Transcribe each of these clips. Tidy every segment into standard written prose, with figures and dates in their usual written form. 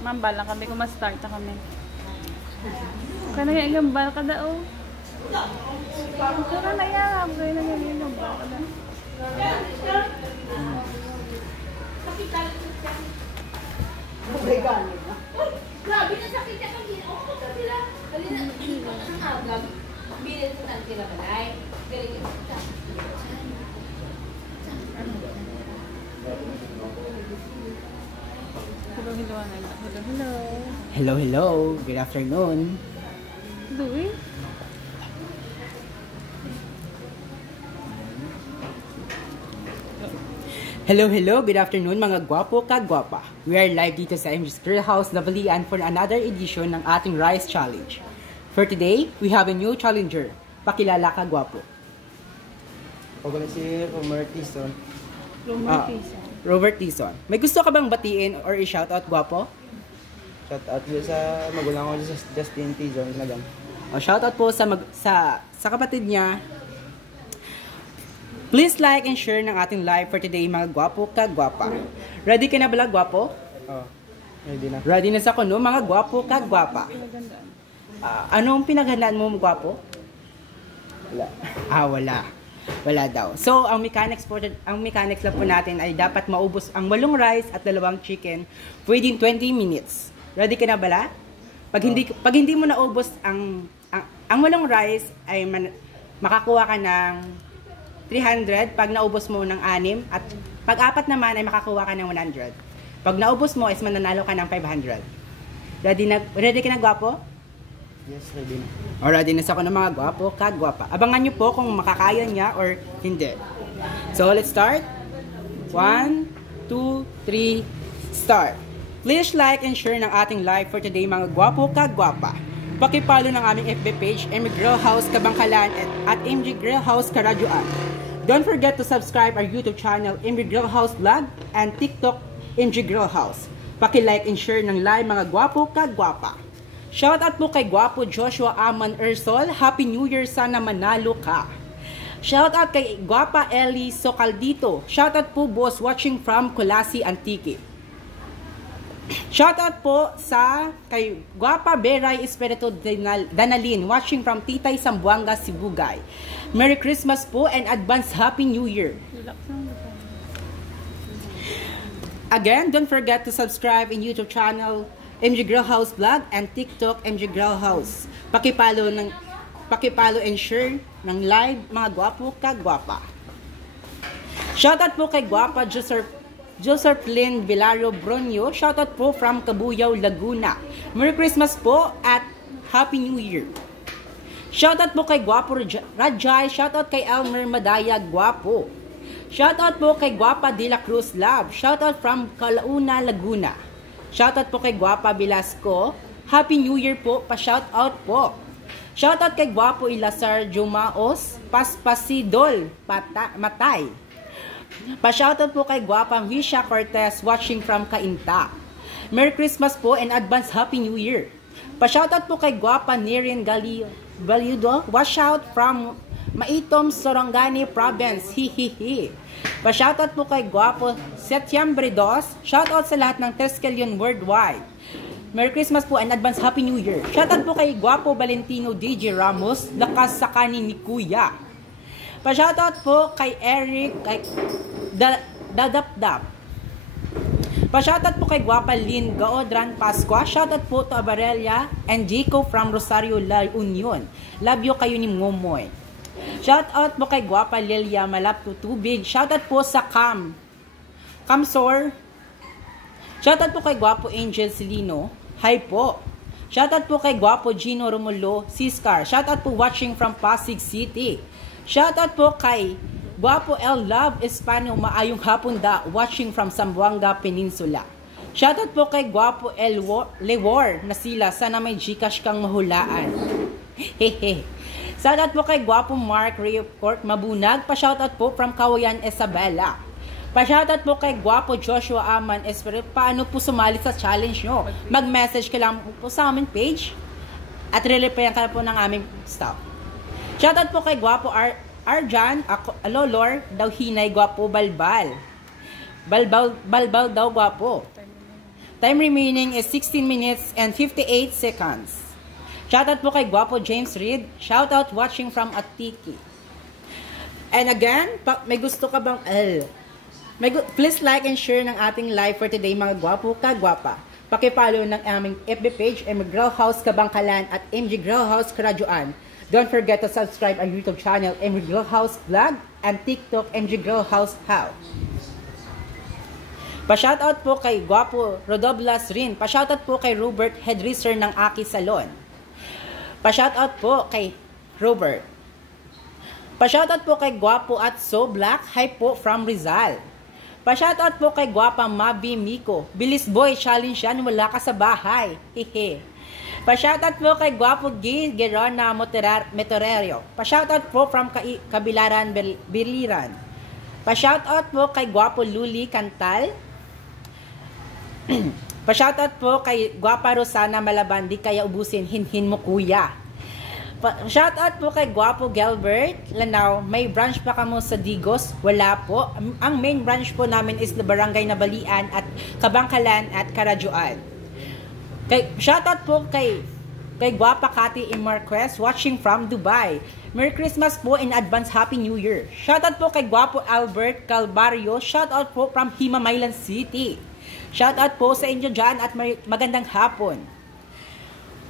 Mambal lang kami kung ma-start na kami. Kaya nga igambal ka daw. Kaya na yan. Kaya na yan igambal ka daw. Grabe na sakit niya kang gina. Oo, kabila. Halina, ang agam. Bilin ko ng tira balay. Galing ito sa Hello, hello, hello, hello. Hello, hello. Good afternoon. Louie? Hello, hello. Good afternoon mga gwapo kagwapa. We are live dito sa MG's Grill House, Navalian for another edition ng ating Rice Challenge. For today, we have a new challenger. Pakilala ka gwapo. Ako na si Romer Tison. Robert Tison. May gusto ka bang batiin or i-shoutout gwapo? Shout out dito sa magulang ko sa Justin Tison. Shoutout po sa kapatid niya. Please like and share ng ating live for today mga gwapo kagwapa. Ready ka na bala gwapo? Oh, ready na. Ready na sa kuno mga gwapo kagwapa. Anong pinaghandaan mo gwapo? Wala. Wala. Wala daw. So, ang mechanics lang po natin ay dapat maubos ang 8 rice at 2 chicken within 20 minutes. Ready ka na bala? Pag hindi mo naubos ang 8 rice ay makakuha ka ng 300 pag naubos mo ng 6 at pag 4 naman ay makakuha ka ng 100. Pag naubos mo is mananalo ka ng 500. Ready ka na gwapo? Yes, ready na. Ready na sa ko ng mga gwapo kagwapa. Abangan nyo po kung makakaya niya or hindi. So let's start. 1, 2, 3, start. Please like and share ng ating live for today mga gwapo kagwapa. Pakipalo ng aming FB page, MG Grill House Kabangkalan at MG Grill House Karadyoan. Don't forget to subscribe our YouTube channel, MG Grill House Vlog, and TikTok, MG Grill House. Paki-like and share ng live mga gwapo kagwapa. Shoutout po kay Gwapo Joshua Aman Ersol. Happy New Year, sana manalo ka. Shoutout kay Gwapa Ellie Socaldito. Shoutout po boss watching from Colasi Antique. Shoutout po kay Gwapa Beray Espiritu Danalin watching from Titay Sambuanga, Sibugay. Merry Christmas po and advance Happy New Year. Again, don't forget to subscribe in YouTube channel MG Grill House Vlog and TikTok MG Grill House. Pakipalo and share ng live mga gwapo kagwapa. Shoutout po kay Gwapa Josephine Villario Bronio. Shoutout po from Cabuyao, Laguna. Merry Christmas po at Happy New Year. Shoutout po kay Gwapo Rajay. Shoutout kay Elmer Madaya Gwapo. Shoutout po kay Gwapa De La Cruz Love. Shoutout from Calauna, Laguna. Shoutout po kay Gwapa Velasco. Happy New Year po. Pa-shoutout po. Shoutout kay Gwapo Ilasar Jumaos Paspasidol Matay. Pa-shoutout po kay Gwapang Wisha Cortez watching from Cainta. Merry Christmas po and advance Happy New Year. Pa-shoutout po kay Gwapa Nirin Galiudo. Watch out from Maitom, Sorongani Province. Hihihi. Pa-shoutout po kay Gwapo Setyembre 2. Shoutout sa lahat ng Teskelion worldwide. Merry Christmas po and advance Happy New Year. Shoutout po kay Gwapo Valentino DJ Ramos. Lakas sa kanin ni Kuya. Pa-shoutout po kay Eric Dadapdap. Pa-shoutout po kay Gwapa Lynn Gaodran Pasqua. Shoutout po to Abarelia and Jico from Rosario La Union. Love you kayo ni Momoy. Shoutout po kay Gwapa Lilia Malap Tubig. Shoutout po sa Camsor. Shoutout po kay Gwapo Angel Silino. Hi po. Shoutout po kay Gwapo Gino Romulo Siscar. Shoutout po watching from Pasig City. Shoutout po kay Gwapo L Love Espano maayong hapon da watching from Zamboanga Peninsula. Shoutout po kay Gwapo L Lewor na sila sana may Gcash kang mahulaan. Hehe. Shoutout po kay Gwapo Mark Report Mabunag. Pa-shoutout po from Kawayan Isabela. Pa-shoutout po kay Gwapo Joshua Aman Espiritu. Paano po sumali sa challenge nyo? Mag-message ka lang po sa aming page at re-replyan ka po ng aming staff. Shoutout po kay Gwapo Arjan Alolor daw hinay Gwapo Balbal. Balbal daw gwapo. Time remaining is 16 minutes and 58 seconds. Shoutout po kay Gwapo James Reed. Shoutout watching from Atiki. And again, may gusto ka bang please like and share ng ating live for today mga gwapo ka gwapa. Pakipollow ng aming FB page MJ Grill House Kabangkalan at MJ Grill House Karajuan. Don't forget to subscribe our YouTube channel MJ Grill House Vlog and TikTok MJ Grill House How. Pa-shoutout po kay Gwapo Rodoblas rin. Pa-shoutout po kay Robert, headresser ng Aki Salon. Pa-shoutout po kay Robert. Pa-shoutout po kay Gwapo at So Black. Hi po from Rizal. Pa-shoutout po kay Gwapa Mabi Miko. Bilis boy, challenge yan, wala ka sa bahay. Hehe. Pa-shoutout po kay Gwapo Gil Gerona Meteorario. Pa-shoutout po from Kabilaran Biliran. Pa-shoutout po kay Gwapo Luli Cantal. Pa-shoutout po kay Gwapa Rosana Malabandi, kaya ubusin, hinhin mo kuya. Shoutout po kay Gwapo Gelbert Lanao. May branch pa kamo sa Digos? Wala po. Ang main branch po namin is the Barangay Nabalian at Kabangkalan at Karajuan. Shoutout po kay Gwapa Kati in Marquez watching from Dubai. Merry Christmas po in advance, Happy New Year. Shoutout po kay Gwapo Albert Calvario. Shoutout po from Himamaylan City. Shoutout po sa inyo dyan at magandang hapon.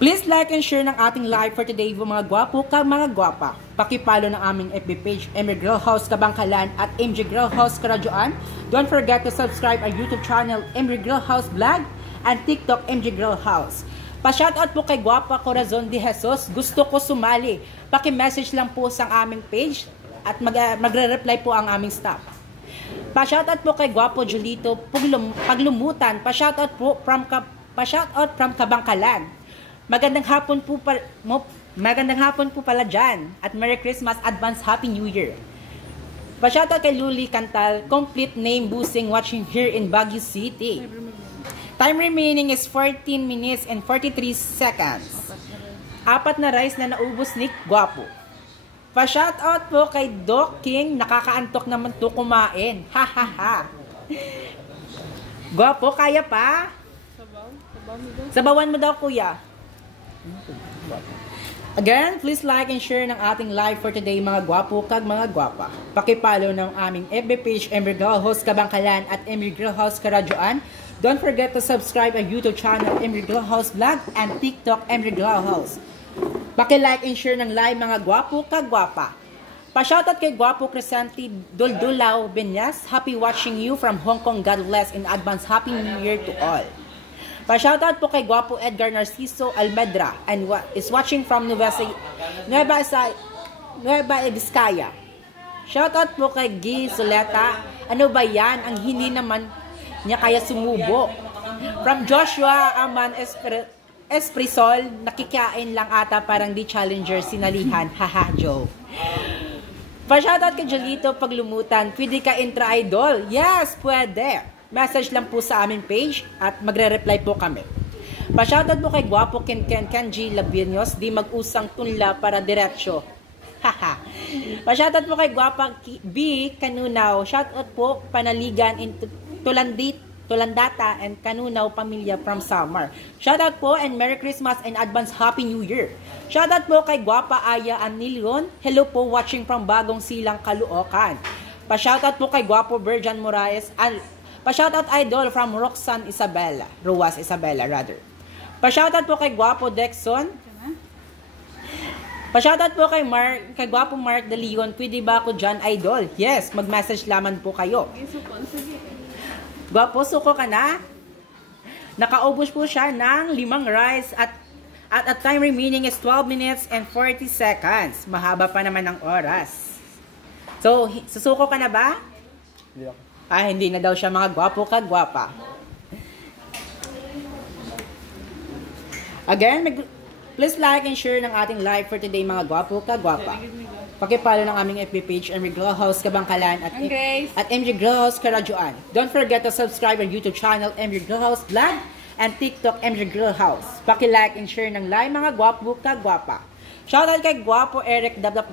Please like and share ng ating live for today mga gwapo ka mga gwapa. Pakipollow ng aming FB page MJ Grill House Kabangkalan at MJ Grill House Karajuan. Don't forget to subscribe our YouTube channel MJ Grill House Vlog and TikTok MJ Grill House. Pa-shoutout po kay Gwapa Corazon de Jesus. Gusto ko sumali. Paki-message lang po sa aming page at magre-reply po ang aming staff. Pa-shoutout po kay Gwapo Julito Paglumutan. Pa-shoutout po from Kabangkalan. Magandang hapon po pala dyan. At Merry Christmas, Advance Happy New Year. Pa-shoutout kay Luli Cantal, complete name Busing, watching here in Baguio City. Time remaining is 14 minutes and 43 seconds. 4 na rice na naubos ni Gwapo. Pa-shoutout po kay Doc King, nakakaantok naman to kumain. Ha ha ha. Gwapo, kaya pa? Sabawan mo daw kuya. Again, please like and share ng ating live for today mga gwapo kag mga gwapa. Pakipollow ng aming FB page MJ Grill House Kabangkalan at MJ Grill House Karajuan. Don't forget to subscribe our YouTube channel MJ Grill House Vlog and TikTok MJ Grill House. Paki-like and share ng live mga gwapo kag gwapa. Pa-shoutout kay Gwapo Crescenti Duldulao Benyas. Happy watching you from Hong Kong. God bless in advance. Happy New Year to all. Pa-shoutout po kay Gwapo Edgar Narciso Almedra and is watching from Nueva Vizcaya. Shoutout po kay Guy Soleta. Ano ba yan? Ang hindi naman niya kaya sumubo. From Joshua Aman Esprisol, nakikain lang ata, parang di challenger sinalihan. Haha, Joe. Pa-shoutout kay Jolito Paglumutan. Pwede ka intra-idol? Yes, pwede. Message lang po sa aming page at magre-reply po kami. Pa-shoutout po kay Gwapo Kenji Labinos, di mag-usang tunla para diretsyo. Haha. Pa-shoutout po kay Gwapa B Kanunaw. Shoutout po Panaligan in Tulandata and Kanunaw Pamilya from Samar. Shoutout po and Merry Christmas and advance Happy New Year. Shoutout po kay Gwapa Aya Anilion. Hello po watching from Bagong Silang, Caloocan. Pa-shoutout po kay Gwapo Berjan Moraes. Pa-shoutout idol from Roxanne Isabella. Ruas Isabella rather. Pa-shoutout po kay Gwapo Dexon. Pa-shoutout po kay Gwapo Mark De Leon. Pwede ba ako dyan idol? Yes, mag-message lamang po kayo. Gwapo, suko ka na? Nakaubos po siya ng 5 rice at a time remaining is 12 minutes and 40 seconds. Mahaba pa naman ang oras. So, susuko ka na ba? Hindi ako. Hindi na daw siya mga gwapo ka gwapa. Again, please like and share ng ating live for today mga gwapo ka gwapa. Pakipollow ng aming FB page MJ Grill House Kabangkalan at MJ Grill House Karajuan. Don't forget to subscribe our YouTube channel MJ Grill House Vlog and TikTok MJ Grill House. Paki-like and share ng live mga gwapo ka gwapa. Shoutout kay Gwapo Eric Dabdap